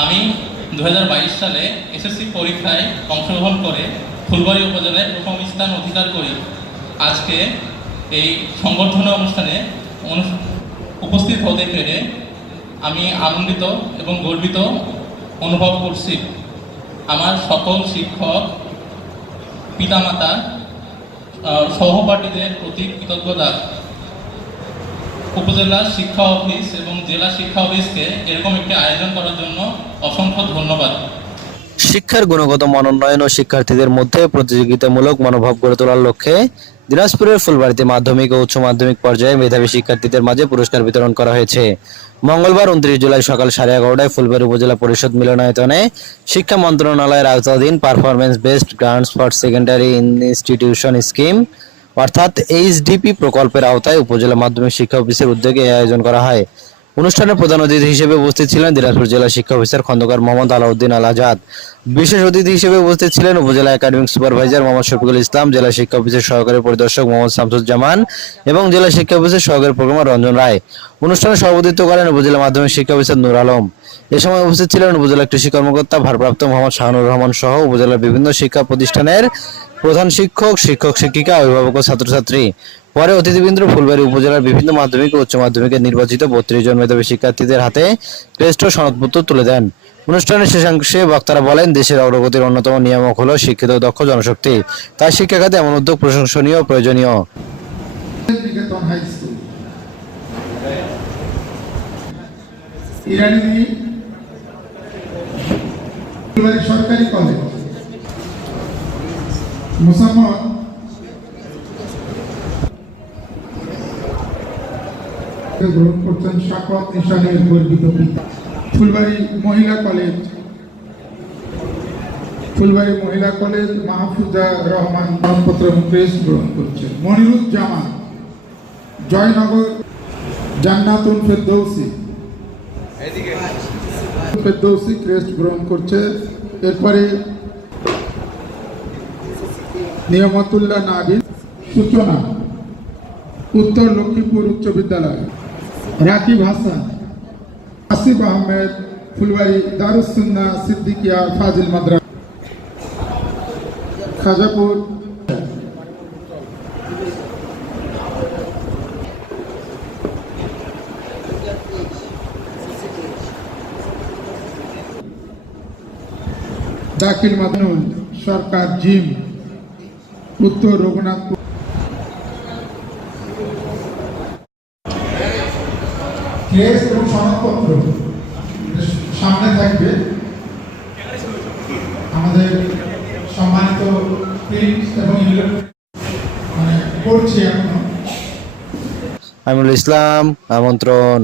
আমি 2022 সালে এসএসসি পরীক্ষায় অংশগ্রহণ করে ফুলবাড়ী উপজেলায় প্রথম স্থান অধিকার করি। আজকে এই সংবর্ধনা অনুষ্ঠানে উপস্থিত হতে পেরে আমি আনন্দিত এবং গর্বিত অনুভব করছি। আমার সকল শিক্ষক, পিতামাতা, সহপাঠীদের প্রতি কৃতজ্ঞতা। উপজেলা শিক্ষা অফিস এবং জেলা শিক্ষা অফিসকে এরকম একটি আয়োজন করার জন্য অসংখ্য ধন্যবাদ। শিক্ষার গুণগত মান উন্নয়ন ও শিক্ষার্থীদের মধ্যে প্রতিযোগিতামূলক মনোভাব গড়ে তোলার লক্ষ্যে দিনাজপুরের ফুলবাড়ীতে মাধ্যমিক ও উচ্চ মাধ্যমিক পর্যায়ে মেধাবী শিক্ষার্থীদের মাঝে পুরস্কার বিতরণ করা হয়েছে। মঙ্গলবার 29 জুলাই সকাল 11:30টায় ফুলবাড়ী উপজেলা পরিষদ মিলনায়তনে শিক্ষা মন্ত্রণালয়ের আওতাধীন performance based grants for secondary institution scheme অর্থাৎ এইচডিপি প্রকল্পের আওতায় উপজেলা মাধ্যমিক শিক্ষা অফিসের উদ্যোগে এই আয়োজন করা হয়। অনুষ্ঠানে প্রধান অতিথি হিসেবে উপস্থিত ছিলেন দিনাজপুর জেলা শিক্ষা অফিসার খন্দকার মোহাম্মদ আলাউদ্দিন আল আজাদ। বিশেষ অতিথি হিসেবে উপস্থিত ছিলেন উপজেলা একাডেমিক সুপারভাইজার মোহাম্মদ শফিকুল ইসলাম, জেলা শিক্ষা অফিসের সহকারী পরিদর্শক মোহাম্মদ শামসুজ্জামান এবং জেলা শিক্ষা অফিসের সহকারী প্রোগ্রামার রঞ্জন রায়। অনুষ্ঠানে সভাপতিত্ব করেন উপজেলা মাধ্যমিক শিক্ষা অফিসার নূর আলম। এ সময় উপস্থিত ছিলেন উপজেলা কৃষি কর্মকর্তা ভারপ্রাপ্ত মোহাম্মদ শাহানুর রহমান সহ উপজেলার বিভিন্ন শিক্ষা প্রতিষ্ঠানের প্রধান শিক্ষক, শিক্ষিকা, অভিভাবক ও ছাত্রছাত্রী। পরে অতিথিবৃন্দ ফুলবাড়ী উপজেলার বিভিন্ন মাধ্যমিক ও উচ্চ মাধ্যমিকের নির্বাচিত 32 জন মেধাবী শিক্ষার্থীদের হাতে ক্রেস্ট ও সনদপত্র তুলে দেন। অনুষ্ঠানের শেষাংশে বক্তারা বলেন, দেশের অগ্রগতির অন্যতম নিয়ামক হলো শিক্ষিত ও দক্ষ জনশক্তি। তাই শিক্ষা খাতে এমন উদ্যোগ প্রশংসনীয় ও প্রয়োজনীয়। সরকারি কলেজ মুসাম্মদ গ্রহণ করছেন শাকওয়াত নিশানের গর্বিত পিতা। ফুলবাড়ী মহিলা কলেজ মাহফুজা রহমান প্রমাণপত্র এবং ক্রেস্ট গ্রহণ করছেন। মনিরুজ্জামান জয়নগর জান্নাতুল ফেরদৌসি ক্রেস্ট গ্রহণ করছে। এরপরে নিয়ামতুল্লাহ নাবিল সূচনা উত্তর লক্ষ্মীপুর উচ্চ বিদ্যালয়, রাকিব হাসান, আসিফ আহমেদ ফুলবাড়ী দারুস সুন্নাহ সিদ্দিকিয়া ফাজিল মাদ্রাসা, খাজাপুর দাখিল মাদনুল সরকার জিম উত্তর রঘুনাথপুর। ক্রেস্ট এবং সনদপত্র সামনে থাকবে আমাদের সম্মানিত প্রিন্ট এবং করছি এখনো। আমিনুল ইসলাম, আমন্ত্রণ।